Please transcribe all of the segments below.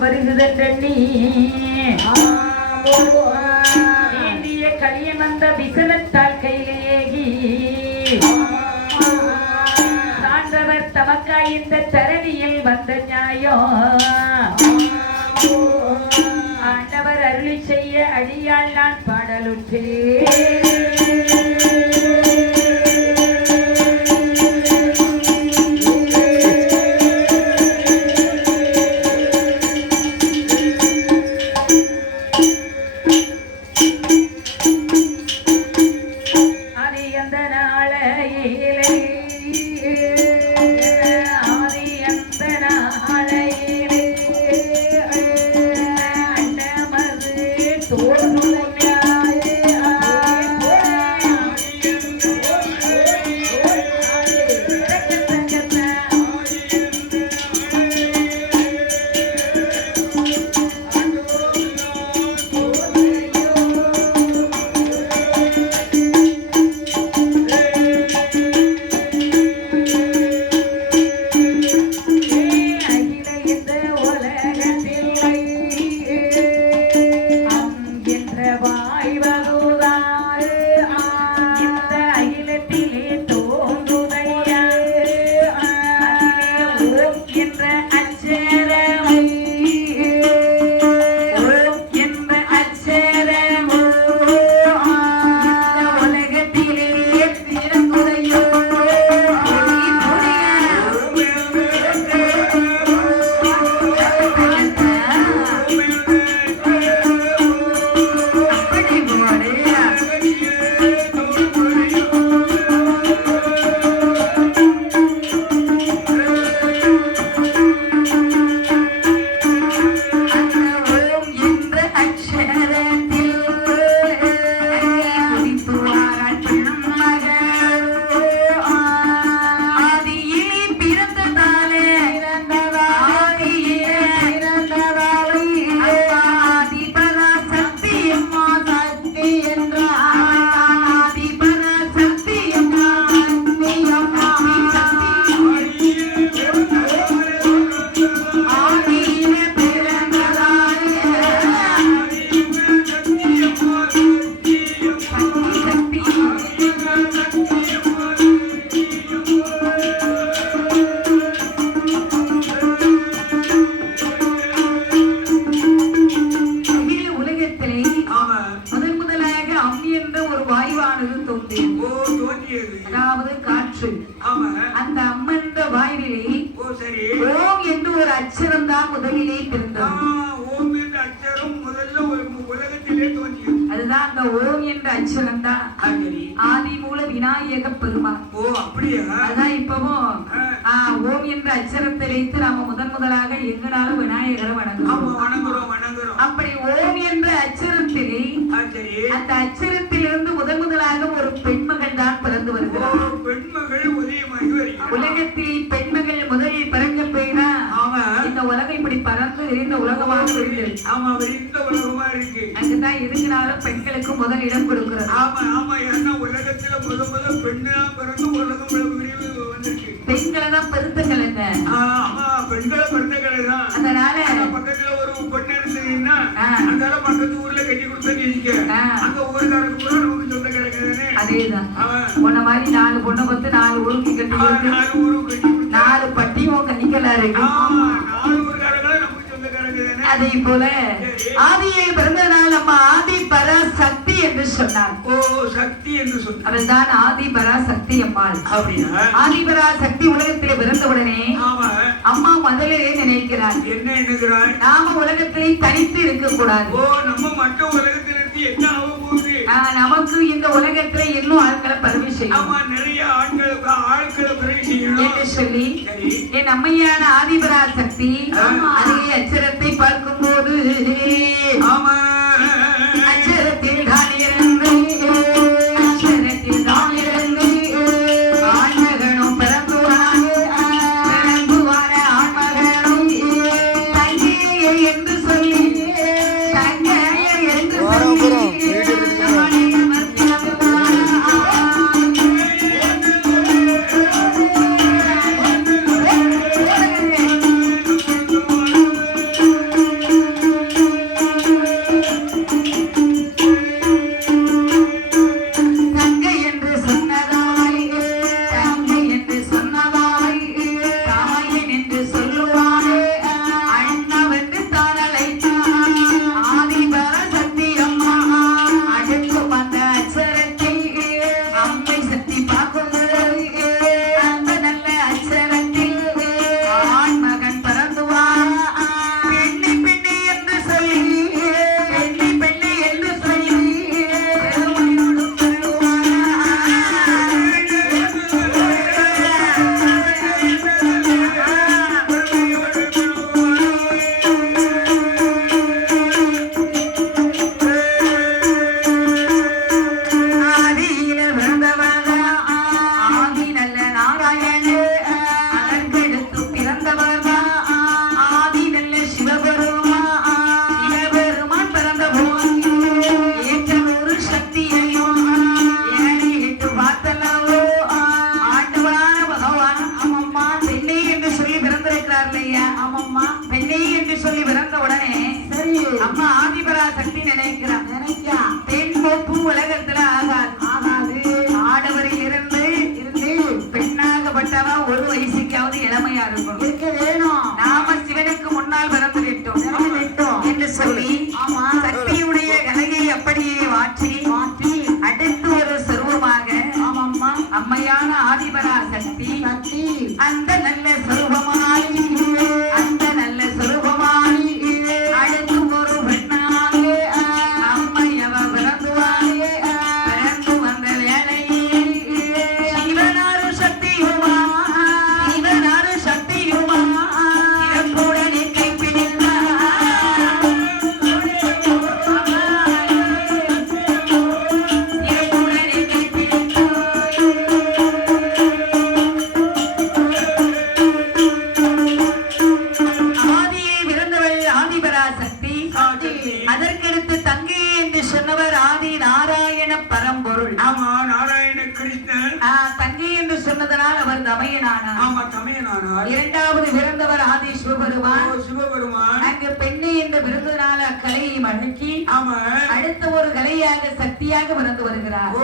வருகுதன்றி ஏந்திய கலியன் வந்த விசனத்தால் கையிலேகி சான்றவர் தமக்காய் இந்த தரணியில் வந்த நியாயம் ஆண்டவர் அருளி செய்ய அடியால் நான் பாடலுற்றேன். ஆதி மூல விநாயக பெருமாள். ஓ அப்படியே அதான் இப்பவும் ஓம் என்ற அச்சரத்தை வைத்து நாம முதலாக எங்கனாலும் விநாயகரை வணங்குறோம். அப்படி ஓம் என்ற அச்சரத்திலே அந்த அச்சரத்திலிருந்து முதலாக ஒரு பெண்மகள் தான் பிறந்து வருகிறார். உலகத்தில் பெண்மகள் முதலில் பிறக்க போயினா இந்த உலகம் இப்படி பறந்து விரிந்த உலகமாக இருக்கு. அங்குதான் எதுக்குனாலும் பெண்களுக்கு முதல் இடம் கொடுக்கிறது. பெண்களை தான் பெருத்தங்கள் என்ன அதனால பக்கத்துல ஒரு பொண்ணு இருந்ததுன்னா அதனால பக்கத்து ஊர்ல கட்டி கொடுத்தா அங்க ஊருக்காரருக்கு கூட நமக்கு சொந்த கிடைக்காது. அதேதான் உன்ன மாதிரி 4 பொண்ணை பத்து 4 ஊருக்கு கட்டி கொடுத்து 4 ஊருக்கு கட்டி 4 பட்டியும் கணிக்கலா இருக்கு. 4 ஊருக்காரங்கள நமக்கு சொந்த கிடைக்காது. அதே போல ஆதியை பிறந்த நாள் நம்ம ஆதி பராசக்தி என்று சொன்னார். ஓ சக்தி என்று சொன்னார். அவள்தான் ஆதி பராசக்தி அம்மாள். அப்படின்னா ஆதி பராசக்தி உலகத்திலே பிறந்தவுடனே அம்மா முதலிலே நினைக்கிறார். என்ன நினைக்கிறார்? நாம உலகத்திலே தனித்து இருக்க கூடாது. ஓ நம்ம மட்டும் உலகத்தில் இருந்து என்ன ஆக போகுது? நமக்கு இந்த உலகத்துல இன்னும் ஆட்களை பரவி செய்யணும். நிறைய ஆட்களை பரவி செய்யணும் என்று சொல்லி என் அம்மையான ஆதி பராசக்தி அதே அச்சரத்தை பார்க்கும் போது அச்சரத்தில் தான் இருந்து அச்சரத்தில் தான் இருந்து ஆண்மகனும் பிறந்துவார ஆண்மகனும் தங்கையை என்று சொல்லி தங்கையை என்று சொல்லி அம்மா ஆதிபரா சக்தி நினைக்கிறான் பெண் கோப்பு உலகத்துல ஆகாது ஆடவரில் இருந்து பெண்ணாகப்பட்டவா ஒரு வயசுக்காவது இளமையா இருக்கும் இருக்க வேணும். நாம சிவனுக்கு முன்னால் பிறந்து விட்டோம் என்று சொல்லி சக்தியுடைய கலையை அப்படியே மாற்றி அடுத்து ஒரு சொருவமாக அம்மையான ஆதிபரா சக்தி அந்த நல்ல சொருபமாய் அடுத்து ஒரு பெண்ணாக அம்மையவ பிறந்து வந்த வேளையில் சிவனாரு சக்தியுமா சிறப்புடனே அதற்கடுத்து தங்கை என்று சொன்னவர் ஆதி நாராயண பரம்பொருள். ஆமா, நாராயண கிருஷ்ணன். தங்கை என்று சொன்னதனால் அவர் தமையனானார். ஆமா, தமையனானார். இரண்டாவது பிறந்தவர் ஆதி சிவபெருமான். அங்கு பெண்ணை என்று பிறந்ததனால அக்கலையை மடக்கி அடுத்த ஒரு கலையாக சக்தியாக பிறந்து வருகிறார்.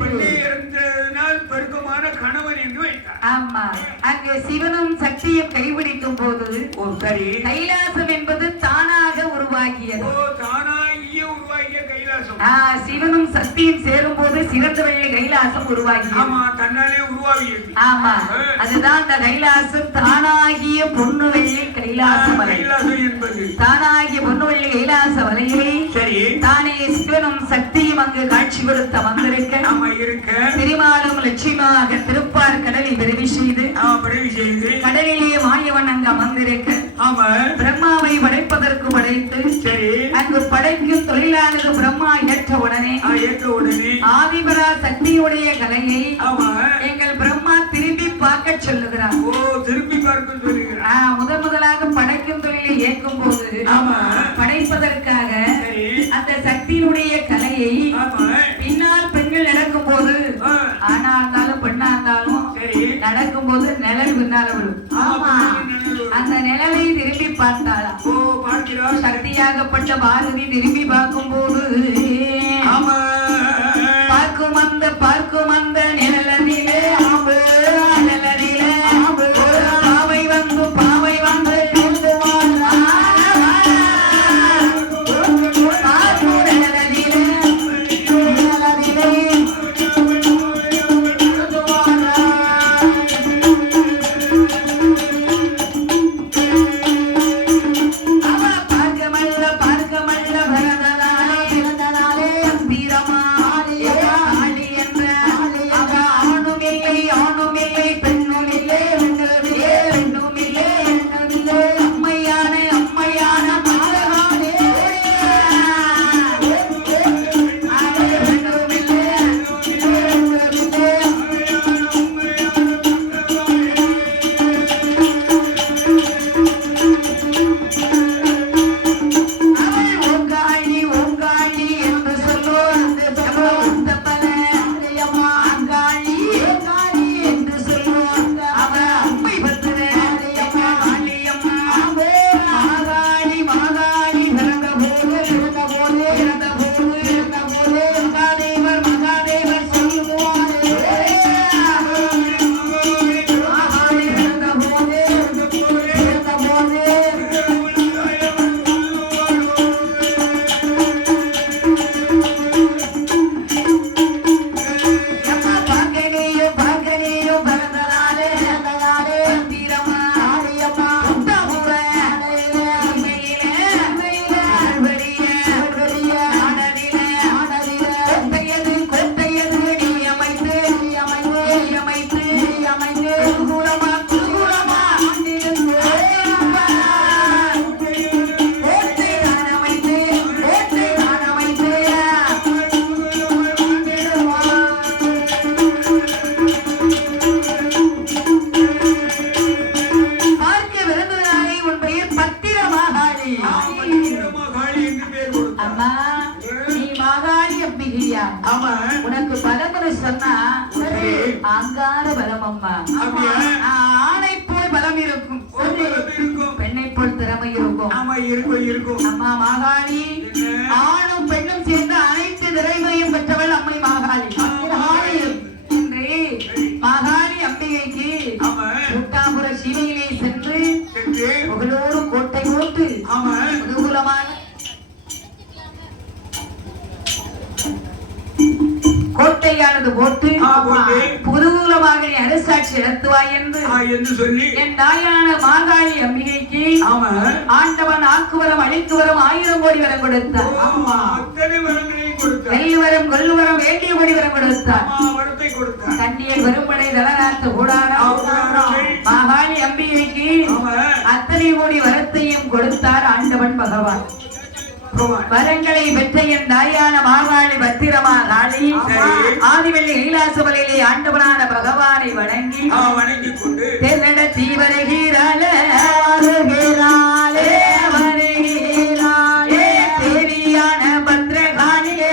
பெண்ணை இருந்ததனால் பெருக்கமான கணவன் என்று வைத்தார். ஆமா, அங்கு சிவனும் சக்தியும் கைபிடிக்கும் போது சரி, கைலாசம் என்பது தானாக உருவாகியது. தானாகிய உருவாகிய கைலாசம். சிவனும் சக்தியும் சேரும் போது சிறந்த வெள்ளை கைலாசம் உருவாகியது. ஆமா, தன்னாலே உருவாகியது. ஆமா, அதுதான் அந்த கைலாசம். தானாகிய பொண்ணு வெள்ளை கைலாசம் என்பது தானாகிய பொண்ணு வெள்ளை கைலாச வலையிலே சரி தானே சிவனும் சக்தியும் அங்கு காட்சி கொடுத்த வந்திருக்க பெருமாளும் லட்சுமியாக திருப்பார் கடலில் பிறவி செய்து கடலிலே மாயவன் அங்கு அமர்ந்திருக்க பிரம்மாவை படைப்பதற்கு படைத்து சரி அங்கு படைக்கும் தொழிலானது பிரம்மா ஏற்ற உடனே ஆதிபரா சக்தியுடைய கலையை எங்கள் பிரம்மா திரும்பி பார்க்க சொல்லுகிறார். திரும்பி பார்க்க சொல்லுகிறார். முதலாக படைக்கும் தொழிலை ஏற்கும் போது படைப்பதற்காக அந்த சக்தியினுடைய கலையை பின்னால் பெண்கள் நடக்கும் போது ஆனா இருந்தாலும் பெண்ணா இருந்தாலும் நடக்கும் போது நிழல் பின்னால விடும். அந்த நிழலை திரும்பி பார்த்தாளாம். சக்தியாகப்பட்ட பாரதி திரும்பி பார்க்கும் போது பார்க்கும் அந்த நிழலிலே பாவை வந்து உனக்கு பலம்னு சொன்னா அங்கார பலம் அம்மா. ஆணை போல் பலம் இருக்கும், பெண்ணை போல் திறமை இருக்கும். ஆமா இருக்கும் இருக்கும். அம்மா மாகாளி ஆணும் பெண்ணும் சேர்ந்து அனைத்து திரைமையும் பெற்றவள் அம்மை மாகாளி. இன்று மாகாளி அம்பிகைக்கு முட்டாபுர சீமையிலே சென்று புகழோடு கோட்டை போட்டு முதுகுலமான கோட்டையானது போட்டு புதுகுலமாக நீ அரசாட்சி நடத்துவாய் என்று சொல்லி என் தாயான மாகாளி அம்பிகைக்கு ஆண்டவன் ஆக்குவரம் அழிக்குவரம் 1000 கோடி வரம் கொடுத்தார். வெல்லுவரம் கொல்லுவரம் வேண்டிய கோடி வரம் கொடுத்தார். கண்ணியை வரும்படை தலராத்து கூடாரா மாகாளி அம்பிகைக்கு அத்தனை கோடி வரத்தையும் கொடுத்தார் ஆண்டவன் பகவான். வரங்களை பெற்ற என் தாயான மாகாளி பத்திரமா காளி ஆதிவெள்ளி கைலாசபலையிலே ஆண்டவனான பகவானை வணங்கி கொண்டு தென்னடத்தி வருகிறாளே தேவியான பத்ரகாளியே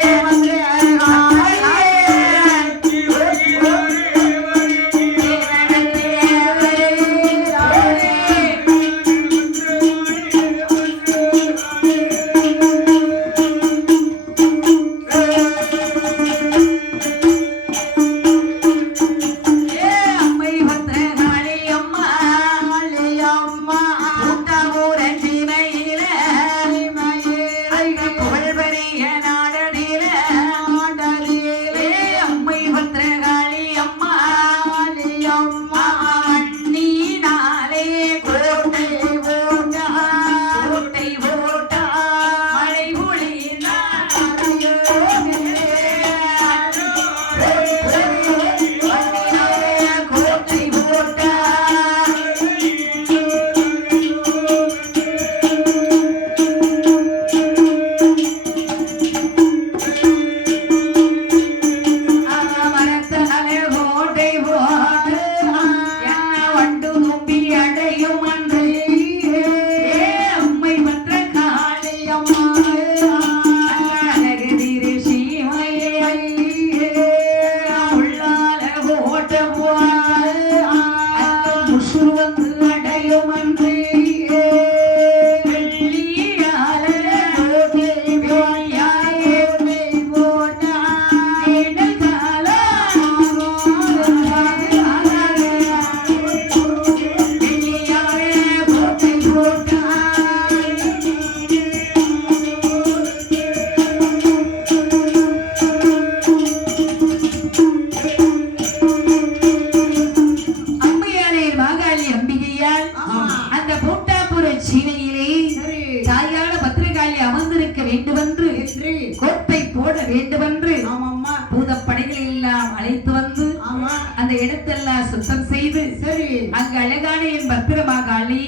அங்கு அழகான என் பத்திரமா காளி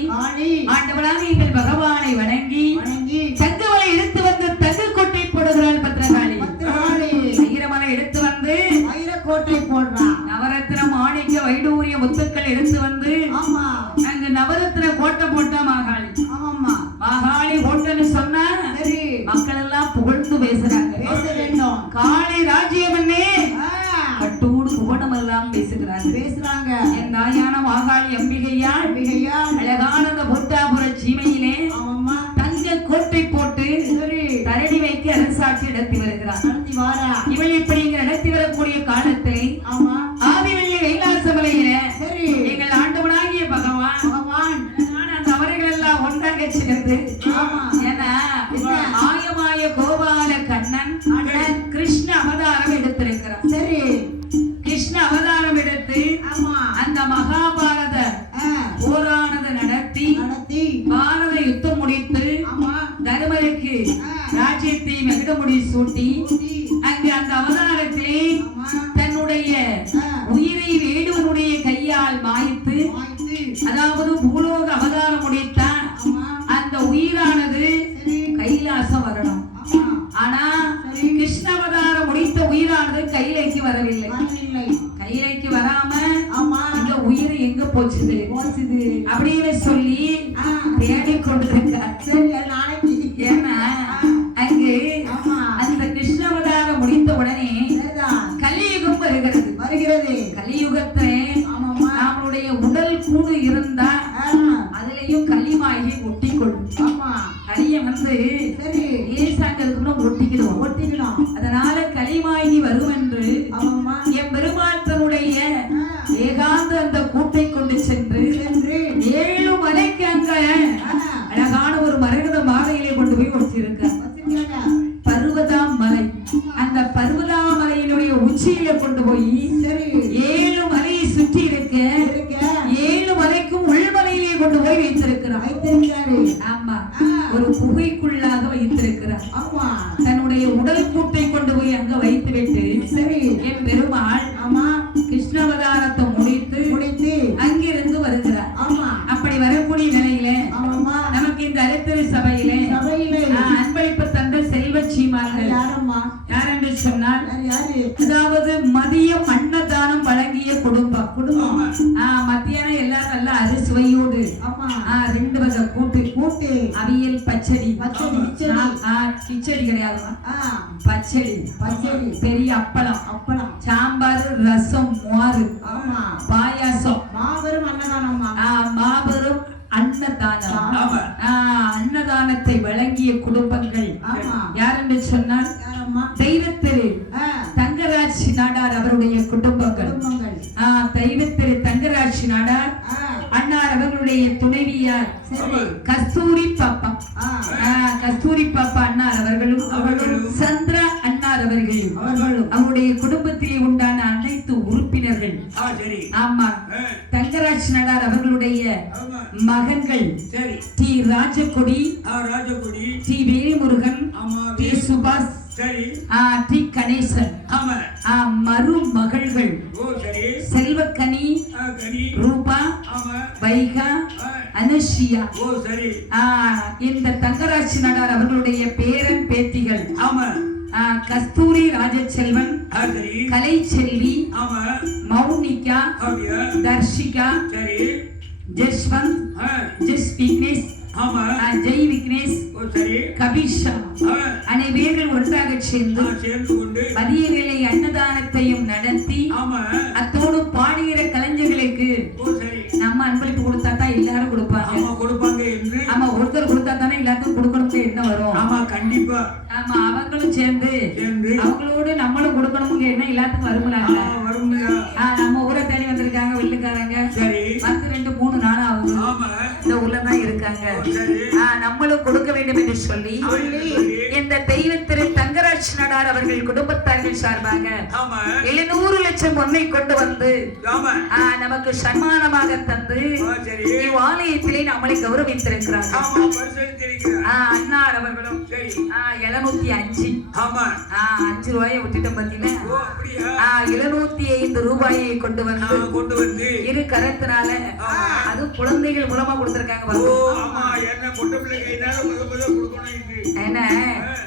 ஆண்டவனாக எங்கள் பகவானை வணங்கி தங்கமலை எடுத்து வந்து தங்கக்கோட்டை போடுகிறாள் பத்திரகாளி. வைரமலை எடுத்து வந்து வைரக்கோட்டை போடுறான். நவரத்ன மாணிக்க வைடூரிய முத்துக்கள் எடுத்து வந்து அங்கு நவரத்ன கோட்டை போட்டா மாகாளி. மாகாளி கோட்டைன்னு சொன்னா மக்கள் எல்லாம் புகழ்ந்து பேசுறாங்க. காளி ராஜ்யமன்னே கட்டூடு புவனம் எல்லாம் பேசுகிறாங்க. என் தாயான மாகாளி அம்பிகையால் அழகான அந்த புத்தாபுர சீமையிலே தங்க கோட்டை போட்டு தரடி வைத்து அரசாட்சி நடத்தி வருகிறார். இவள் இப்படி இங்க நடத்தி வரக்கூடிய காலத்தில் ஆதிவெள்ளி கைலாசமலையில எங்கள் ஆண்டவனாகிய பகவான் அந்த அவர்கள் எல்லாம் ஒன்றாக சேர்ந்து ஏன்னா ஆயமாய கோபால கண்ணன் கிருஷ்ண அவதாரம் எடுத்திருக்கிறார். கிருஷ்ண அவதாரம் எடுத்து அந்த மகாபாரத போரானதை நடத்தி பாரத யுத்தம் முடித்து தர்மருக்கு ராஜ்யத்தை மகிடமுடி சூட்டி அங்கு அந்த அவதாரத்தை தன்னுடைய உயிரை வேடுவனுடைய கையால் மாய்த்து அதாவது பூலோக அவதாரம் முடித்தான். அந்த உயிரானது கைலாசம் வரணும். ஆனா கிருஷ்ண அவதாரம் முடித்த உயிரானது கைலைக்கு வரவில்லை. கைலைக்கு வராம இந்த உயிர் எங்க போச்சுது அப்படின்னு சொல்லி தேடிக்கொண்டிருக்கார். ஏன்னா அங்கு அந்த கிருஷ்ண அவதாரம் முடித்த உடனே கலியுகம் வருகிறது. கலியுகத்தை நம்மளுடைய உடல் கூடு இருந்தா அதுலயும் களிமாகி ஒட்டிக்கொள்ளும். குகைக்குள்ளாக வைத்திருக்கிறார். ஆமா, தன்னுடைய உடல் கூட்டை கொண்டு போய் அங்க வைத்துவிட்டு சரி, என் பெருமாள் ஆமா, கிருஷ்ணாவதாரத்தை முடித்து அங்கிருந்து வருகிறார். ஆமா, அப்படி வரக்கூடிய நிலையில ஆமா, நமக்கு இந்த அழைத்தறி சபையிலே அன்பளிப்பு தந்த செல்வ சீமார்கள் யாரம்மா, யார் என்று சொன்னால் யாரு, அதாவது மதியம் அன்னதானம் வழங்கிய குடும்பம். மத்தியானம் எல்லாரும் நல்ல அறுசுவையோடு ஆமா, 2 வகை கூட்டு அவியல் பச்சடி கிச்சடி கிடையாதுமா, பச்சடி பெரிய அப்பளம் சாம்பார் ரசம் மோர் பாயாசம் மாபெரும் அன்னதானம்மா, மாபெரும் அன்னதானம். அன்னதானத்தை வழங்கிய குடும்பங்கள் யார் என்று சொன்னால் தெய்வத்திரு தங்கராஜ் நாடார் அவருடைய குடும்பங்கள். தெய்வத்திரு தங்கராஜ் நாடார் அன்னார் அவர்களுடைய துணைவியார் கஸ்தூரி பாப்பா அன்னார் அவர்களும் சந்திரா அன்னார் அவர்களும் அவருடைய குடும்பத்திலே உண்டான அனைத்து உறுப்பினர்கள். ஆமா, தங்கராஜ் நாடார் அவர்களுடைய மகன்கள் டி ராஜகுடி, டி வேல்முருகன், டி சுபாஷ், டி கணேசன், மருமகள்கள் செல்வக்கனி, ரூபா, வைகா, அனுஷியா. இந்த தங்கராஜ் நாடார் அவர்களுடைய பேரன் பேத்திகள் கஸ்தூரி ராஜசெல்வன், கலைச்செல்வி, மௌனிகா, தர்ஷிகா, ஜஸ்வந்த், ஜஸ் விக்னேஷ், ஜெய் விக்னேஷ், கபிஷா அனைவர்கள் ஒன்றாக சேர்ந்து மதிய வேளை அன்னதானத்தையும் நடத்தி அத்தோடு பாடுகிற கலைஞர்களுக்கு நம்ம அன்பளிப்பு கொடுத்தா தான் எல்லாரும் கொடுப்பாங்க. ஆமா, ஒருத்தர் கொடுத்தா தானே எல்லாத்துக்கும் கொடுக்கணும்னு என்ன வரும். ஆமா, கண்டிப்பா. ஆமா, அவங்களும் சேர்ந்து அவங்களோடு நம்மளும் கொடுக்கணும்னு என்ன எல்லாத்துக்கும் வருமுலாங்க. நம்ம ஊரை தேடி வந்திருக்காங்க வெள்ளுக்காரங்க, வந்து 2-3 நாள் ஆகுது, இந்த ஊர்லதான் இருக்காங்க. நம்மளும் கொடுக்க வேண்டும் என்று சொல்லி இந்த தெய்வத்திரு தங்கராஜ் நாடார் அவர்கள் குடும்பத்தார்கள் சார்பாக 700 லட்சம் பொன்னை கொண்டு வந்து நமக்கு சன்மானமாக தந்து ஆலயத்திலே நம்மளை கௌரவித்திருக்கிறார். அன்னார் அவர்களும் 705 5 ரூபாயை விட்டுட்டோம் பார்த்தீங்கன்னா 705 ரூபாயை கொண்டு வந்து இரு கரத்தினால அது குழந்தைகள் மூலமா கொடுத்திருக்காங்க. என்ன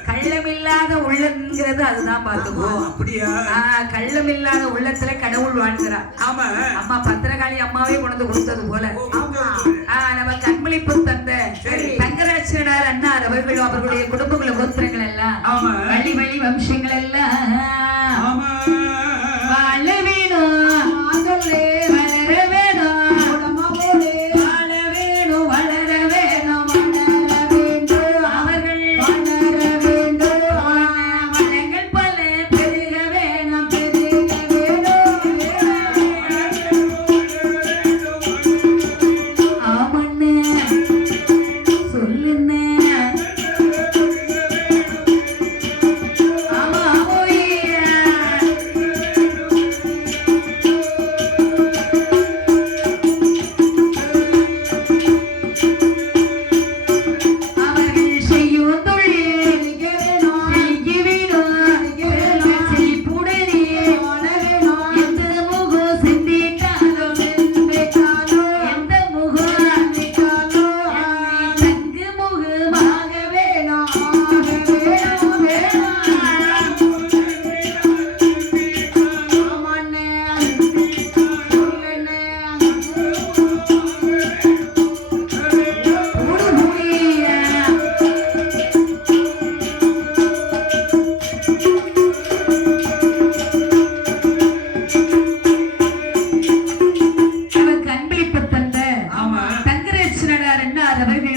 கள்ளமில்லாத உள்ளங்கிறது அதுதான் பாத்துக்கோ. கள்ளமில்லாத உள்ளத்துல கடவுள் வாழ்கிறார். அம்மா பத்திரகாளி அம்மாவே கொண்டு கொடுத்தது போல நமக்கு அன்பளிப்பு தந்த தங்கராஜ் நாடார் அன்னார் அவர்கள் அவர்களுடைய குடும்பங்கள கோத்திரங்கள் எல்லாம் வழி வழி வம்சங்கள் எல்லாம் வாழ வேணும், வளர வேணும், வாழ வேணும், வளர வேணும், அவர்கள் வளங்கள் பல பெருக வேணும், ஆமண்ணே சொல்லுண்ணே. ஆமா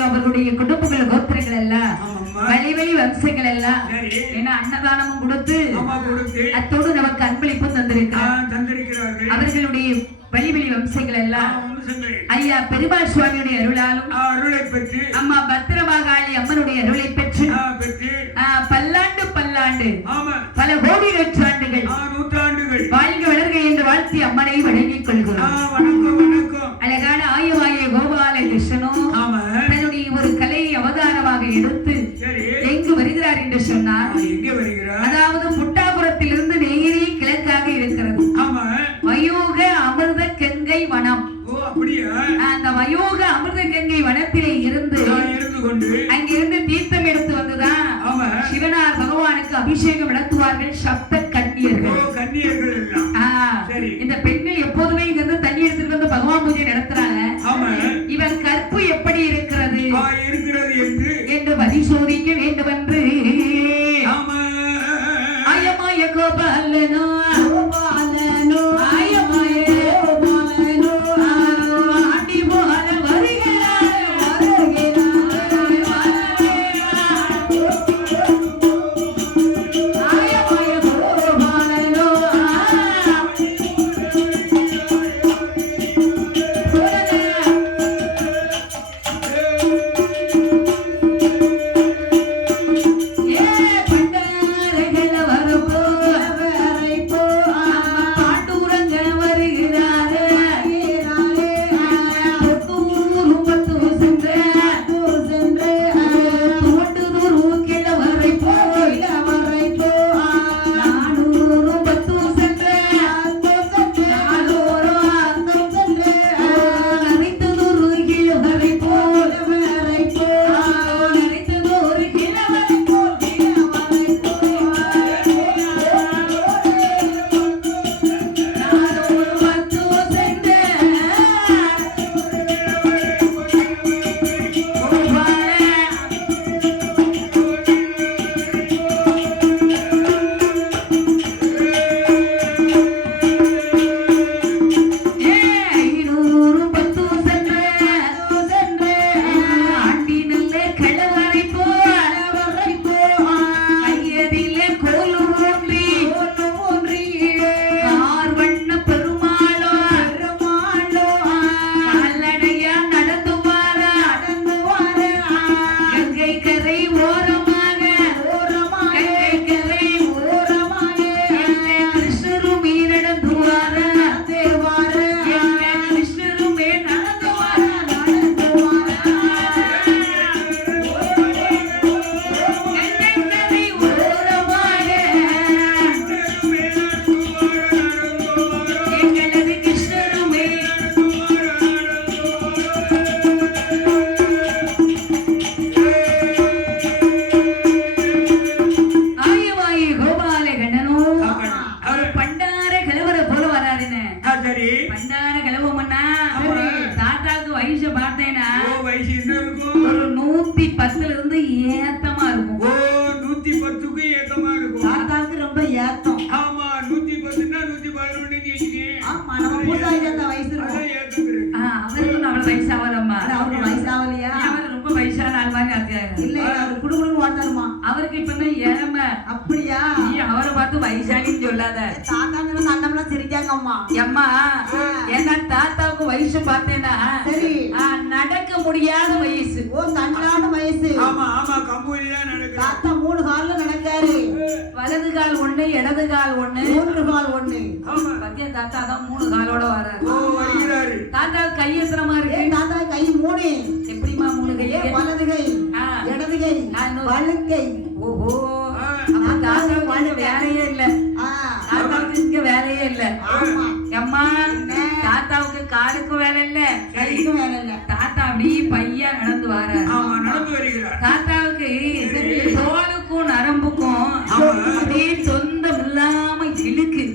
அவர்களுடைய குடும்பங்கள் கோத்திரங்கள் எல்லாம் வழி வழி வம்சங்கள் எல்லாம் ஏன்னா அன்னதானமும் கொடுத்து அத்தோடு நமக்கு அன்பளிப்பும் தந்திருக்கிறார்கள். அவர்களுடைய வழி வழி வம்சங்கள் எல்லாம் ஐயா பெருமாள் சுவாமியுடைய அருளாலும் அருளை பெற்று அம்மா பத்திரமாகாளி அம்மனுடைய அருளை பெற்று பல்லாண்டு பல்லாண்டு பல கோடி நூற்றாண்டுகள் வாழ்க வளர்க என்று வாழ்த்தி அம்மனை வணங்கிக் கொள்கிறோம். அழகான ஆயுவாய கோபால கிருஷ்ணனும் தன்னுடைய ஒரு கலை அவதாரமாக எடுத்து சொன்னார். எங்கே வருகிறார்? அதாவது புட்டாபுரத்திலிருந்து நேரே கிழக்காக இருக்கிறது. ஆமா. வயோக அமிர்த கங்கை வனம். ஓ அப்படியா? அந்த வயோக அமிர்த கங்கை வனத்திலே இருந்து கொண்டு அங்கிருந்து தீர்த்தம் எடுத்து வந்துதான் சிவனார் பகவானுக்கு அபிஷேகம் நடத்துவார்கள் சப்த கன்னியர்கள். கன்னியர்கள் எல்லாம். இந்த பெண்கள் எப்போதுமே இங்க இருந்து தண்ணி எடுத்துட்டு வந்து பகவான் பூஜை நடத்துறாங்க. இவன் கற்பு எப்படி இருக்கிறது என்று பரிசோதிக்க வேண்டும் என்று அயமாய கோபாலனோ அவருக்கு இப்பதான் ஏழமை. அப்படியா? நீ அவரை பார்த்து வயசாலின்னு சொல்லாத. தாத்தா அண்ணம்லாம் சிரிக்காங்க அம்மா. அம்மா என்ன தாத்தாவுக்கு வயசு பார்த்தேன்னா சரி நடக்க முடியாத வயசு. ஓ தன்னான வயசு. ஆமா ஆமா கம்பூரியா நடக்க. தாத்தா 3 கால்ல நடக்காரு. வலது கால் ஒண்ணு இடது கால் ஒண்ணு 3 கால் ஒண்ணு. ஆமா பத்தியா தாத்தா தான் 3 காலோட வராரு. ஓ வருகிறாரு. தாத்தா கை எத்தனமா இருக்கு? தாத்தா கை 3. எப்படிமா 3 கை? வலது கை இடது கை வலது கை. ஓஹோ தாத்தாவுக்கு வேலையே இல்ல. தாத்தாவுக்கு இங்க வேலையே இல்ல. அம்மா தாத்தாவுக்கு காலுக்கு வேலை இல்ல கைக்கும் வேலை இல்ல. தாத்தா அப்படி பையா நடந்து வராரு. நடந்து வருகிறார். தாத்தாவுக்கு தோலுக்கும் நரம்புக்கும் அப்படியே சொந்தம் இல்லாம இழுக்கு.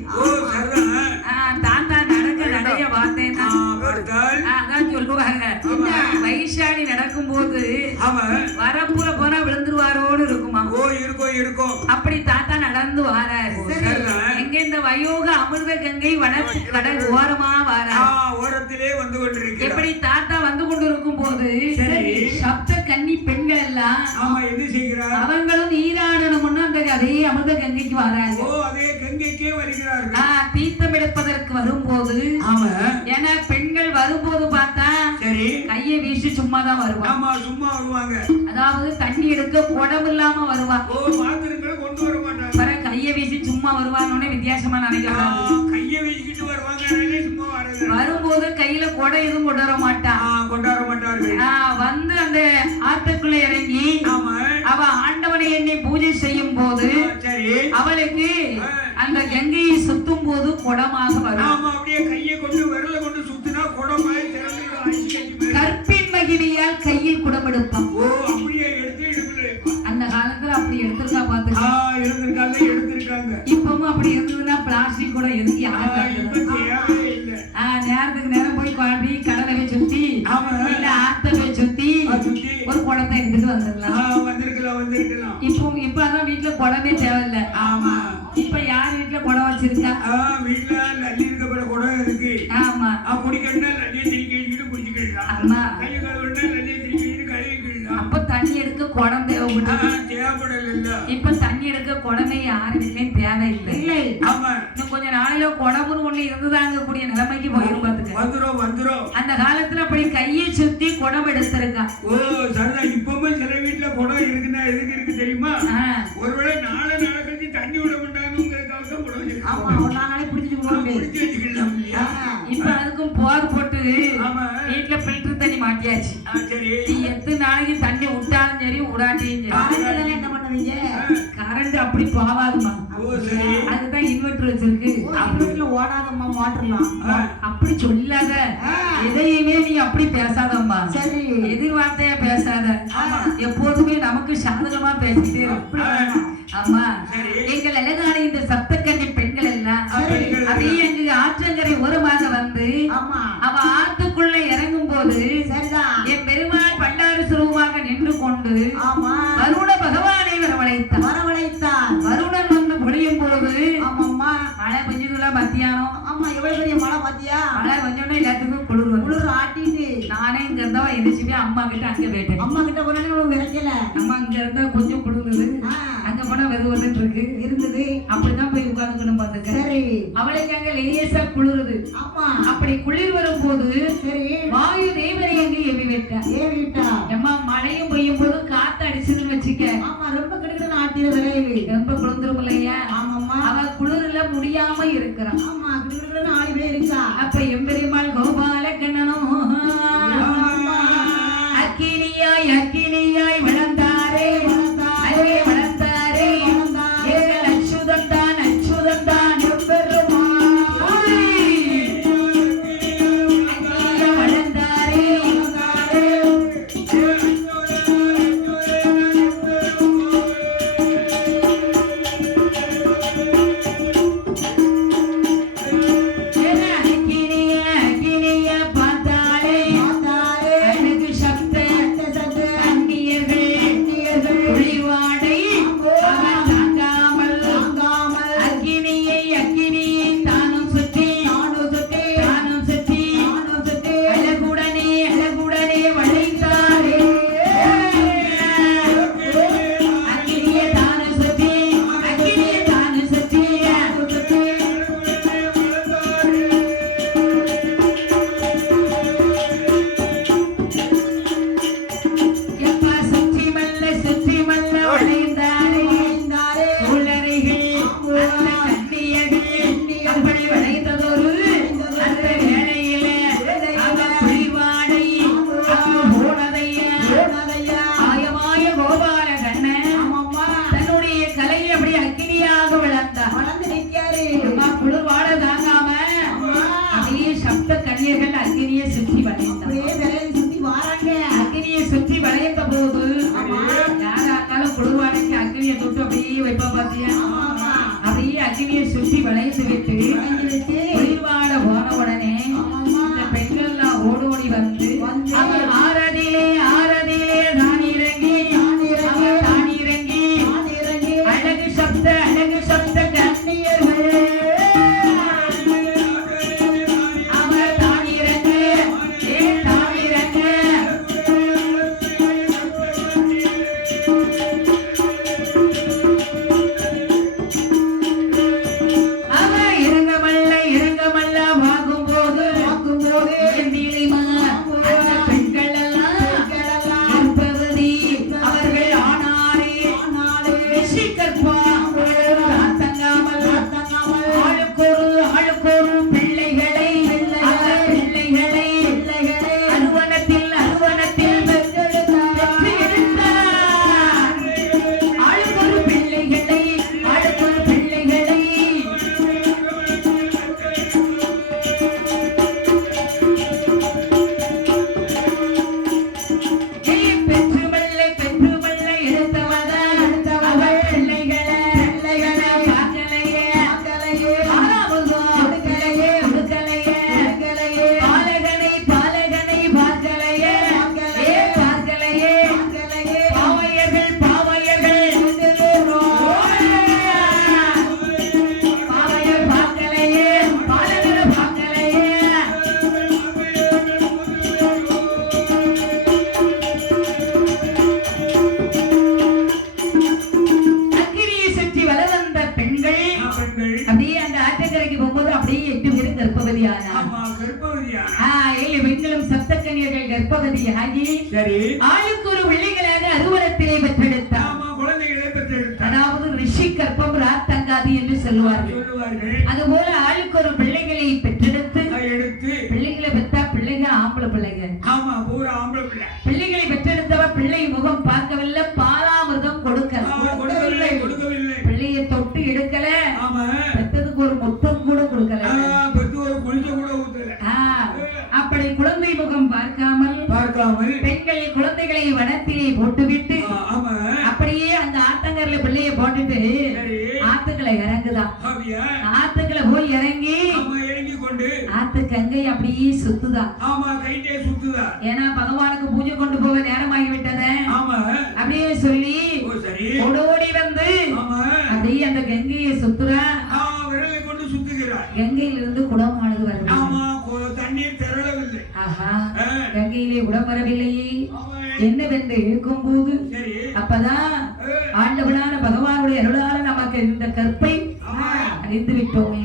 தாத்தா நடக்க நடைய பார்த்தேன்னா அதான் சொல்லுவாங்க வைஷாலி நடக்கும் போது வரப்புற போனா விழுந்துருவாரோன்னு இருக்குமா. இருக்கும். அப்படி தாத்தா நடந்து வாராரு. எங்க இந்த வயோக அமிர்த கங்கை வனத்து கடல் ஓரமா வாராரு. ஓரத்திலே வந்து கொண்டிருக்கிறார். எப்படி தாத்தா வந்து கொண்டிருக்கும் போது சப்த கன்னி பெண்கள் எல்லாம் என்ன செய்கிறார்? அவங்களும் நீராடணும்னு அந்த அதே அமிர்த கங்கைக்கு வராங்க. அதே கங்கைக்கே வருகிறார்கள். தீர்த்தம் எடுப்பதற்கு வரும்போது ஏன்னா பெண்கள் வரும்போது பார்த்தா சரி கையை வீசி சும்மா தான் வருவாங்க. ஆமா சும்மா வருவாங்க. அதாவது தண்ணி எடுக்க குடம் இல்லாம வருவாங்க. கொண்டு வர மாட்டாங்க. கையை வீசி சும்மா வருவான்னு வித்தியாசமா நினைக்கிறாங்க. கையை வீசிக்கிட்டு வருவாங்க. சும்மா வரும்போது கையில குடம் எதுவும் கொண்டு வர மாட்டாங்க. கொண்டு வர மாட்டார்கள். வந்து அந்த ஆத்துக்குள்ள இறங்கி அவ ஆண்டவனை பெருமானை எண்ணி பூஜை செய்யும் போது சரி அவளுக்கு அந்த கங்கையை சுத்தும் போது குடமாக வரும். நாம அப்படியே கையை கொண்டு விரல கொண்டு சுத்தினா குடமாய் திறந்து கற்பின் மகிமையால் கையில் குடம் எடுப்பான். ஓ அப்படியே எடுத்து இடுப்புல வைப்பான். அந்த காலத்துல அப்படி எடுத்திருக்கா பாத்துக்க. எடுத்திருக்காங்க. இப்பவும் அப்படி இருந்ததுன்னா பிளாஸ்டிக் கூட எதுக்கு நேரத்துக்கு நேரம் போய் குழம்பி கடலை சுத்தி இல்ல ஆத்தவை சுத்தி ஒரு குடத்தை எடுத்துட்டு வந்துடலாம். இப்ப அதான் வீட்டுல குடமே தேவையில்லை. இப்ப யார் வீட்டுல குடம் வச்சிருக்கா? வீட்டுல நல்லி இருக்க குடம் இருக்கு. ஆமா குடிக்கணும்னா நல்லியை திரிக்கிட்டு குடிச்சுக்கலாம். ஆமா கை கழுவுனா நல்லியை திரிக்கிட்டு கழுவிக்கலாம். அப்ப தண்ணி எடுக்க குடம் தேவைப்படல. இப்ப தண்ணி எடுக்க குடமே யாரு வீட்லயும் தேவையில்லை. இன்னும் கொஞ்ச நாளையில குடம்னு ஒண்ணு இருந்துதாங்க கூடிய நிலைமைக்கு போயிடும் பாத்துக்க. வந்துரும். அந்த காலத்துல அப்படி கையை சுத்தி குடம் எடுத்திருக்கா. ஓ சரிதான். இப்பவும் சில வீட்டுல குடம் இருக்குன்னா எதுக்கு இருக்கு தெரியுமா? ஒருவேளை நாளை கழிச்சு தண்ணி விட மாட்டாங்கிறதுக்காக தான் குடம் வச்சிருக்காங்க. இப்ப அதுக்கும் போர் போட்டு வீட்டுல பில்டர் தண்ணி மாட்டியாச்சு. நீ எத்தனை நாளைக்கு தண்ணி விட்டாலும் சரி விடாட்டியும் சரி என்ன பண்ணுவீங்க? கரண்ட் அப்படி போவாதுமா. அதுதான் இன்வெர்டர் வச்சிருக்கு. ஓடாதம்மா மோட்டர்லாம் அப்படி சொல்லாத. எதையுமே நீ அப்படி பேசாதம்மா. சரி எதிர்வார்த்தையா பேசாத. எப்போதுமே நமக்கு சாதகமா பேசிட்டே ஆமா. எங்கள் அழகான இந்த சப்தக்கன்னி பெண்கள் எல்லாம் அப்படியே எங்க ஆற்றங்கரை ஓரமாக வந்து அவ ஆத்துக்குள்ள இறங்கும் போது என் பெருமாள் பண்டாறு சுரூபமாக நின்று கொண்டு வருண பகவானை வரவழைத்தார். வருணன் வந்து பொழியும் போது மழை பெஞ்சதுல மத்தியானம். எவ்வளவு பெரிய மழை பாத்தியா? மழை கொஞ்சோட எல்லாத்துக்கும் குளிர் ஆட்டிட்டு நானே இங்க இருந்தா எந்திரிச்சு போய் அம்மா கிட்ட அங்க போயிட்டேன். அம்மா கிட்ட போனே விளைக்கல. அம்மா இங்க இருந்தா கொஞ்சம் குளிர்ந்தது. அங்க போனா வெது வெதுன்னு இருந்தது. அப்படிதான் போய் உட்கார்ந்துக்கணும் பாத்துக்க. சரி அவளுக்கு அங்க லேசா குளிருது. அப்படி குளிர் வரும் போது சரி வாயு தேவரை அங்க ஏவிவிட்டா. அம்மா மழையும் பெய்யும் போது காத்து அடிச்சுன்னு வச்சுக்க. ரொம்ப கிடுக்கிட்டு ஆட்டிய விரைவு ரொம்ப குளிர்ந்துரும் இல்லையா? அவ குளிர்ல முடியாம இருக்கிறான். அப்ப எம்பெருமாள் கோபால கண்ணனும் அக்கினியாய் வளர்ந்தாரே வளர்ந்தாரே எங்கள் அச்சுதம் தான் வளர்ந்தாரே. சுற்றி வளைந்து விட்டு ஒளிவாட போன உடனே இந்த பெண்கள் எல்லாம் ஓடோடி வந்து அவர் ஆரதியிலே தான் இறங்கி அழகு சப்த கண்ணியர்கள் அவர் தான் இறங்கு இறங்கமல்ல வாகும் போது ஆளுக்கு ஒரு பிள்ளைகளாக அறுவரத்திலே பெற்றெடுத்தார். ஆமா, குழந்தைகளை பெற்றெடுத்தார். அதாவது ரிஷி கற்பம் ராத்தங்காது என்று சொல்லுவார்கள். அதுபோல ஆளுக்கு ஒரு பிள்ளைகளை பெற்றெடுத்து எடுத்து பிள்ளைகளை பெற்றா பிள்ளைங்க ஆம்பளை பிள்ளைங்க. ஆமா, பூரா ஆம்பளை பிள்ளை. பிள்ளைகளை பெற்றெடுத்தவ பிள்ளை முகம் பார்க்கவில்லை, பாலாமிர்தம் கொடுக்கவில்லை, பிள்ளையை தொட்டு எடுக்கல, பெற்றதுக்கு ஒரு மொத்தம் கூட கொடுக்கல, அப்படி குழந்தை முகம் பார்க்காமல் பெண்கள் குழந்தைகளை வனத்திலே போட்டுவிட்டு அப்படியே அந்த ஆத்தங்கரையில பிள்ளைய போட்டுட்டு ஆத்துக்களை இறங்குதான். ஆத்துக்களை போய் இறங்கி ஆத்து கங்கை அப்படியே சுத்துதான். ஏன்னா பகவானுக்கு பூஜை கொண்டு போக நேரமாகி விட்டது. அப்படியே சொல்லி ஓடோடி வந்து அப்படியே அந்த கங்கையை சுத்துறா. கங்கையிலிருந்து குடமானது வருது. ஆஹா, கங்கையிலே குடம் வரவில்லையே என்னவென்று இருக்கும் போது அப்பதான் ஆண்டவனான பகவானுடைய அருளால நமக்கு இந்த கற்பை அறிந்து விட்டோமே,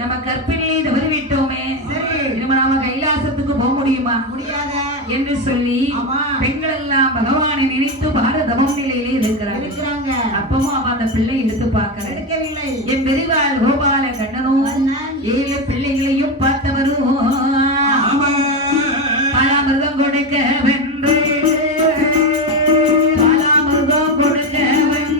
நம்ம கற்பிலே தவறி விட்டோமே, நாம கைலாசத்துக்கு போக முடியுமா என்று சொல்லி பெண்கள் எல்லாம் பகவானை நினைத்து பாரதமம் நிலையிலே இருக்கிறாங்க. அப்பவும் அவ அந்த பிள்ளை எடுத்து பார்க்கல. என் பெரிவாள் கோபால கண்ணனும் 7 பிள்ளைகளையும் பார்த்தவரும் பலாமிர்தம் கொடுக்க வென்று பலாமிர்தம் கொடுக்க வென்று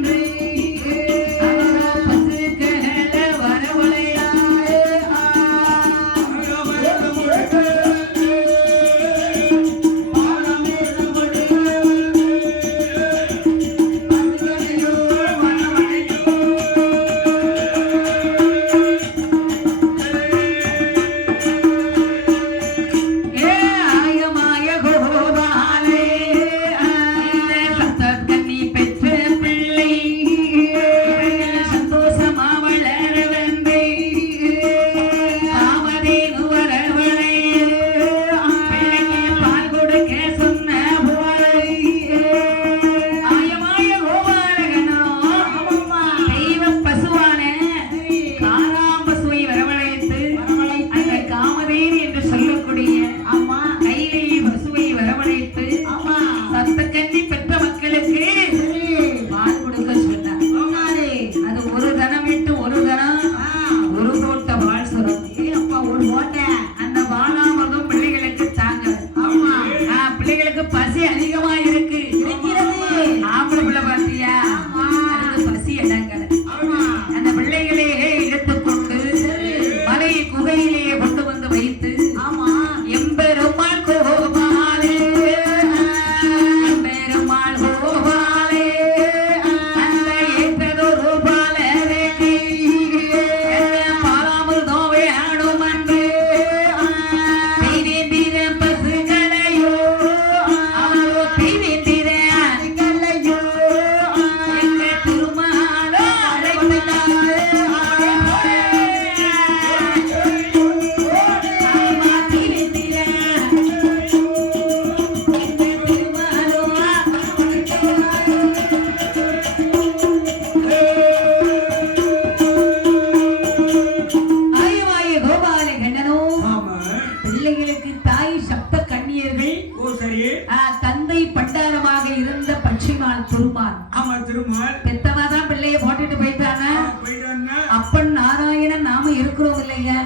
பசுக்களை வரவழையா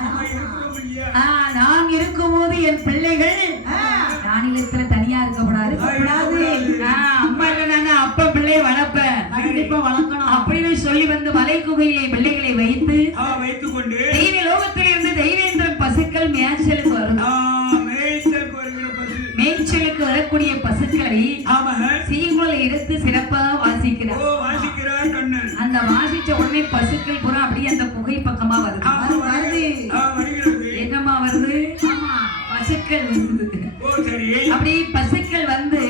நான் இருக்கும்போது என் பிள்ளைகள் நானிலத்துல தனியா இருக்கக்கூடாது. அம்மா இல்ல அப்ப பிள்ளை வளர்ப்பேன், கண்டிப்பா வளர்க்கணும் அப்படின்னு சொல்லி வந்து மலை குகையிலே பிள்ளைகளை வைத்துக் கொண்டு தெய்வ லோகத்தில் இருந்து தெய்வேந்திரன் பசுக்கள் மேய்ச்சலுக்கு வரும். மேய்ச்சலுக்கு வரக்கூடிய பசுக்களை சீங்குலை எடுத்து சிறப்பா வாசிக்கிறார். அந்த வாசிச்ச உடனே பசுக்கள் பூரா அப்படியே அந்த புகை பக்கமா வருது. எங்கம்மா வருது? பசுக்கள் வருது. அப்படி பசுக்கள் வந்து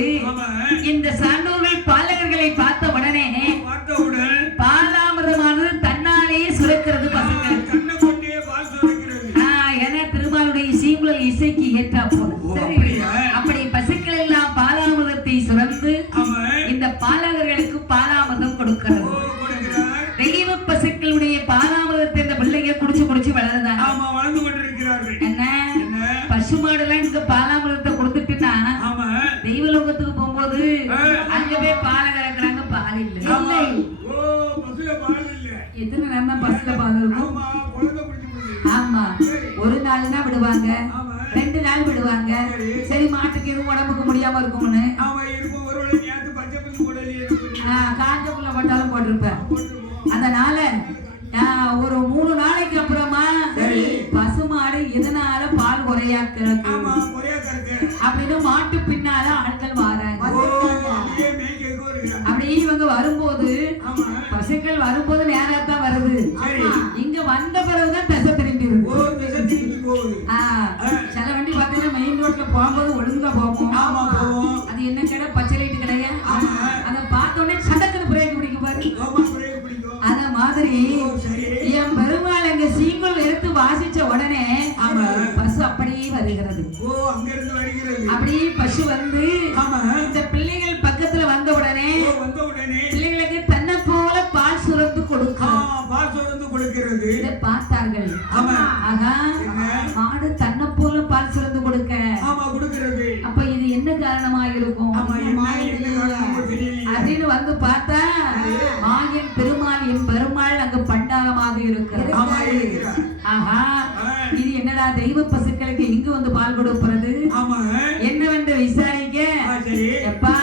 இந்த சான்றோர்கள் பாலகர்களை பார்த்த உடனே பாலாமிர்தமானது தன்னாலேயே சுரக்கிறது பசுக்கள். ஏன்னா திருமாலுடைய சீங்குழல் இசைக்கு ஏற்றா போல. அப்படி பசுக்கள் எல்லாம் பாலாமிர்தத்தை சுரந்து இந்த பாலகர்களுக்கு பாலாமிர்தம் கொடுக்கிறது. தெய்வ பசுக்களுடைய பாலாமிர்தத்தை இந்த பிள்ளைங்க குடிச்சு வளருதான். என்ன பசுமாடுலாம் இந்த பாலாமிர்தத்தை கொடுத்துட்டுனா தெய்வ லோகத்துக்கு இல்லை. ஓ பஸ்ல பால் இல்ல. எத்தனை நேரம் தான் பஸ்ல பால் இருக்கும்? ஆமா குழந்தை பிடிச்சி போகுது. ஆமா, ஒரு நாள் தான் விடுவாங்க, ஆமா 2 நாள் விடுவாங்க. சரி, மாட்டுக்கு எதுவும் உடம்புக்கு முடியாம இருக்கும்னு. ஆமா இருக்கும். ஒருவேளை நேத்து பச்சை புல்லு போடலையே காஞ்ச புல்ல போட்டாலும் போட்டிருப்பேன். போட்டுருவோம். அதனால ஒரு 3 நாளைக்கு அப்புறமா பசுமாடு எதனால பால் குறையா கிடக்கு ஆமா குறையா கிடக்கு அப்படின்னு மாட்டு பின்னால ஆட்கள் வராங்க. ஓ அப்படியே மேய்க்க வருகிறாங்க. அப்படியே இவங்க வரும்போது ஆமா பசுக்கள் வரும்போது நேரத்தான் வருது. சரி. இங்க வந்த பிறகுதான் திசை திரும்பிடுது. ஓ திசை திரும்பி போகுது. சில வண்டி பாத்தீங்கன்னா மெயின் ரோட்ல போகும்போது ஒழுங்கா போகும். ஆமா போவோம். அது என்ன கடை? பச்சை லைட் கடையா? ஆமா. அதை பார்த்த உடனே சடக்குன்னு பிரேக் பிடிக்க பாரு. ஆமா பிரேக் பிடிக்கும். அத மாதிரி ஓ சரி. என் பெருமாள் அங்க சீங்கல் எடுத்து வாசிச்ச உடனே ஆமா பசு அப்படியே வருகிறது. ஓ அங்க இருந்து வருகிறது. அப்படியே பசு வந்து ஆமா இந்த பிள்ளைகள் பக்கத்துல வந்த உடனே வந்த உடனே பிள்ளைகளுக்கு தன்னை போல பால் சுரந்து கொடுக்கும். பால் சுரந்து கொடுக்கிறது. இதை பார்த்தார்கள். ஆமா ஆகா, மாடு தன்னை போல பால் சுரந்து கொடுக்க. ஆமா கொடுக்கிறது. அப்ப இது என்ன காரணமா இருக்கும்? ஆமா என்ன காரணமோ தெரியல. அப்படின்னு வந்து பார்த்தா மாயன் பெருமாள் என் பெருமாள் அங்கு பண்டாரமாக இருக்கிறது. ஆமா இருக்கிறார். ஆஹா, இது என்னடா தெய்வ பசுக்களுக்கு இங்கு வந்து பால் கொடுப்பது ஆமா என்னவென்று விசாரிக்க, சரி எப்பா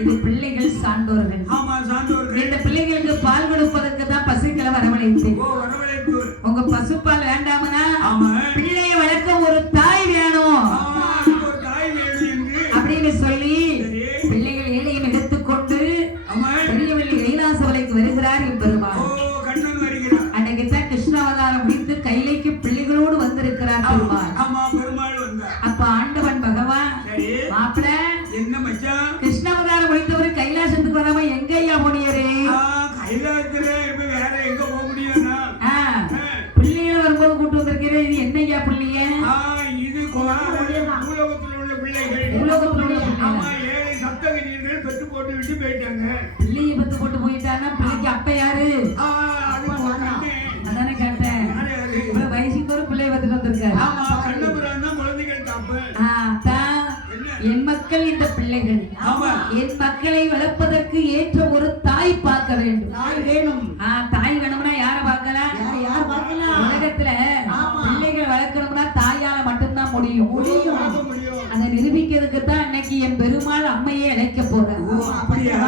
இது பிள்ளைகள் சான்றோர்கள். ஆமா சான்றோர்கள். இந்த பிள்ளைகளுக்கு பால் கொடுப்பதற்கு தான் பசுக்களை வரவழைத்தேன். ஓ வரவழைப்பு. உங்க பசுப்பால் வேண்டாமனா ஆமா பிள்ளைய வளர்க்க ஒரு தாய் வேணும் ஒரு தாய் வேணும் என்று அப்படின்னு சொல்லி பிள்ளைகள் ஏழையும் எடுத்துக்கொண்டு ஆமா பெரியவள்ளி கைலாசவலைக்கு வருகிறார் என் பெருமாள். ஓ கண்ணன் வருகிறார். அன்னைக்குத்தான் கிருஷ்ணாவதாரம் முடித்து கைலைக்கு பிள்ளைகளோடு வந்திருக்கிறார் பெருமாள். ஆமா பெருமாள் வந்தார். அப்ப ஆண்டவன் பகவான் சரி மாப்பிள என்ன மச்சான் கிருஷ்ணாவதாரம் முடித்தவர் கைலாசத்துக்கு வராம எங்க ஐயா போனியரு? கைலாசத்துல இப்ப வேற எங்க போக முடியும்னா பிள்ளைகள் வரும்போது கூட்டு வந்திருக்கிறேன். இது என்ன ஐயா பிள்ளைய? இது பூலோகத்தில் உள்ள பிள்ளைகள். உலகத்துல உள்ள ஆமா பிள்ளைகள். 7 சப்தகன்னியர்கள் பெற்று போட்டு விட்டு போயிட்டாங்க. பிள்ளைய பத்து போட்டு போயிட்டான்னா பிள்ளைக்கு அப்ப யாரு? அது கண்ணே. அதானே கேட்டேன். யாரு அது? இவ்வளவு வயசுக்கு ஒரு பிள்ளைய பத்துட்டு வந்திருக்காரு. ஆமா கண்ணபுரம் தான் குழந்தைகள் காப்பு. என் மக்கள் இந்த பிள்ளைகள். ஆமா என் மக்களை வளர்ப்பதற்கு ஏற்ற ஒரு தாய் பார்க்க வேண்டும். தாய் வேணும். தாய் வேணும்னா யார பார்க்கலாம்? யார் பார்க்கலாம்? உலகத்துல பிள்ளைகள் வளர்க்கணும்னா தாயால மட்டும்தான் முடியும். பார்க்க முடியும். அதை நிரூபிக்கிறதுக்கு தான் இன்னைக்கு என் பெருமாள் அம்மையை அழைக்க போறேன். ஓ அப்படியா?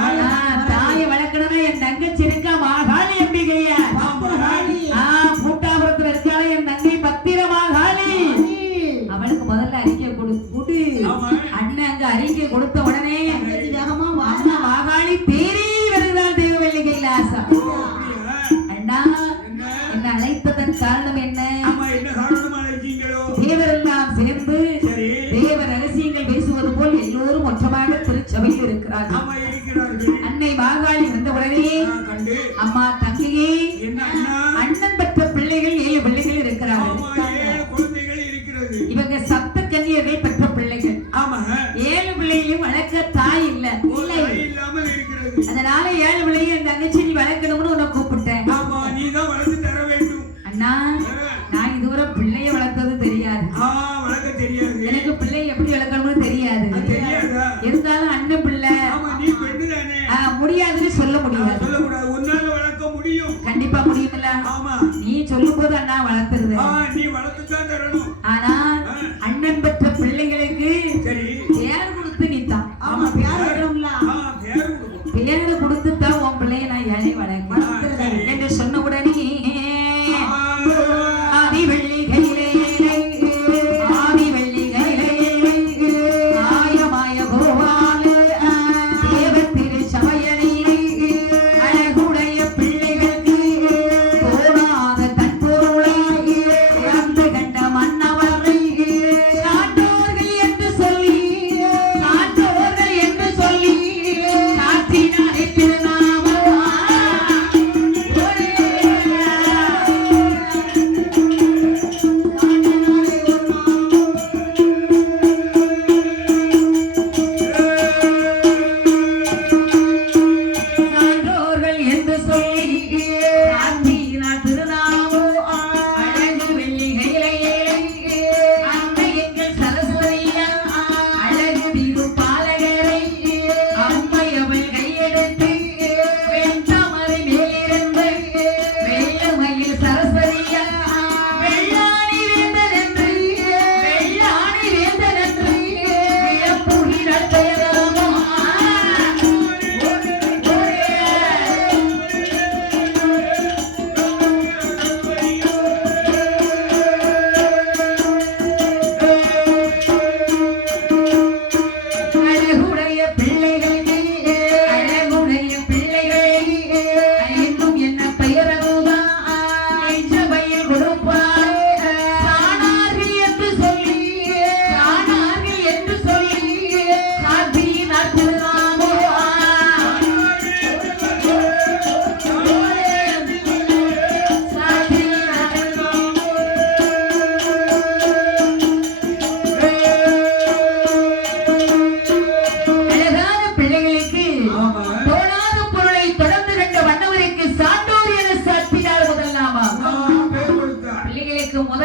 தாயை வளர்க்கணும்னா என் தங்கச்சி இருக்கா மாகாளி அம்பிகையா. பூட்டாபுரத்துல இருக்காள என் தங்கை பத்திரமாகாளி. அவளுக்கு முதல்ல அறிக்கை கொடு. அண்ணன் அங்க அறிக்கை கொடுத்த உடனே அண்ணா மாகாளி தேரி வருகிறாள் தேவவள்ளி கைலாசம். அண்ணா என்ன அழைத்ததன் காரணம் என்ன? தேவரெல்லாம் சேர்ந்து தேவ ரகசியங்கள் பேசுவது போல் எல்லோரும் ஒற்றமாக திருச்சபையில் இருக்கிறார்கள். அன்னை மாகாளி வந்த உடனே அம்மா தங்கையே அண்ணன் பெற்ற பிள்ளைகள் 7 பிள்ளைகள் இருக்கிறார்கள். இவங்க சப்த கன்னியர்கள் பெற்ற பிள்ளைகள். 7 பிள்ளைகளையும் வளர்க்க தாய் இல்ல. அதனால 7 பிள்ளையும் என் தங்கச்சி நீ வளர்க்கணும்னு உன்னை கூப்பிட்டேன். அண்ணா நான் இதுவரை பிள்ளைய வளர்த்தது தெரியாது. எனக்கு பிள்ளை எப்படி வளர்க்கணும்னு தெரியாது. இருந்தாலும் அண்ணன் பிள்ளை முடியாதுன்னு சொல்ல முடியாது. கண்டிப்பா முடியுமில்ல? நீ சொல்லும் போது அண்ணா வளர்த்துருது. ஆனா அண்ணன் பெற்ற பிள்ளைகளுக்கு பேர் கொடுத்து நீத்தான். பேர் கொடுத்துதான் உன் பிள்ளைய நான் ஏழை வளர்க்கிறேன்.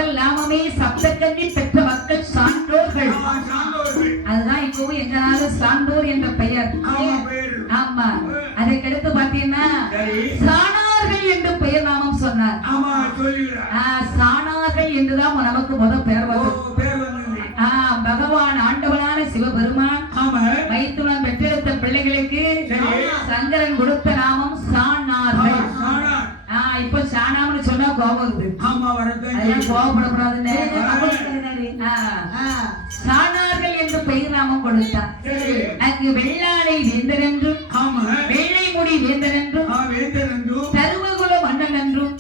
முதல் நாமமே சப்தக்கன்னி பெற்ற மக்கள் சான்றோர்கள். சான்றோர்கள். அதுதான் இப்பவும் எங்கனாலும் சான்றோர் என்ற பெயர். ஆமா. அதுக்கடுத்து பாத்தீங்கன்னா சாணார்கள் என்று பெயர் நாமம் சொன்னார். சாணார்கள் என்றுதான் நமக்கு முதல் பெயர் வரும். பகவான் ஆண்டவனான சிவபெருமான் வைத்துடன் பெற்றெடுத்த பிள்ளைகளுக்கு சங்கரன் கொடுத்த நாமம் சாணார்கள். இப்ப சாணாம்னு சொன்னா கோபம் வருது. கோபப்படக்கூடாதுன்னு சாணார்கள் என்று பெயர் நாமம் கொடுத்தார். அங்கு வெள்ளாடை வேந்தன் என்றும் வெள்ளை முடி வேந்தன் என்றும் தருமகுல மன்னன் என்றும்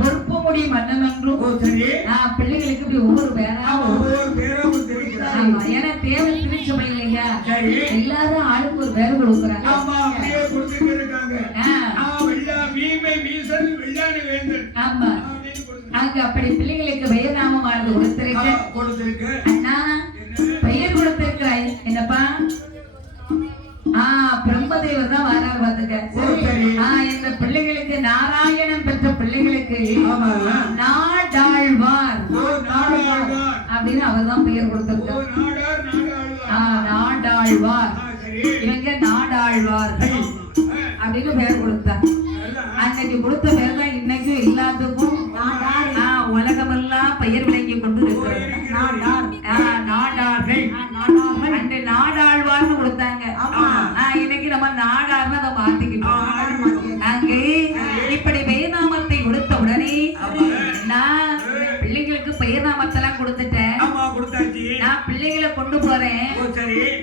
பொறுப்பு முடி மன்னன் என்றும் பிள்ளைகளுக்கு இப்படி ஒவ்வொரு பேரா. ஏன்னா தேவன் திருச்சபையில் ஐயா எல்லாரும் ஆளுக்கு ஒரு பேர் கொடுக்குறாங்க. ஆமா. அங்க அப்படி பிள்ளைகளுக்கு பெயர் நாமமானது கொடுத்திருக்க. அண்ணா பெயர் கொடுத்திருக்கிறாய் என்னப்பா? பிரம்மதேவர் தான் வாராரு பாத்துக்க. இந்த பிள்ளைகளுக்கு நாராயணன் பெற்ற பிள்ளைகளுக்கு நாடாழ்வார் அப்படின்னு அவர் தான் பெயர் கொடுத்திருக்கார். நாடாழ்வார். இவங்க நாடாழ்வார்கள் அப்படின்னு பெயர் கொடுத்தார். அன்னைக்கு கொடுத்த பெயர் தான் இன்னைக்கு எல்லாத்துக்கும் உலகமெல்லாம் பெயர் விளங்கி கொண்டு இருக்கிறது. நாடார்கள். அன்று நாடாழ்வார்னு கொடுத்தாங்க. இன்னைக்கு நம்ம நாடார்னு அதை மாத்திக்கிட்டோம். அங்கே இப்படி பெயர் நாமத்தை கொடுத்த உடனே நான் பிள்ளைங்களுக்கு பெயர் நாமத்தெல்லாம் கொடுத்துட்டேன். நான் பிள்ளைகளை கொண்டு போறேன்.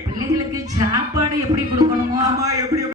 பிள்ளைங்களுக்கு சாப்பாடு எப்படி கொடுக்கணும்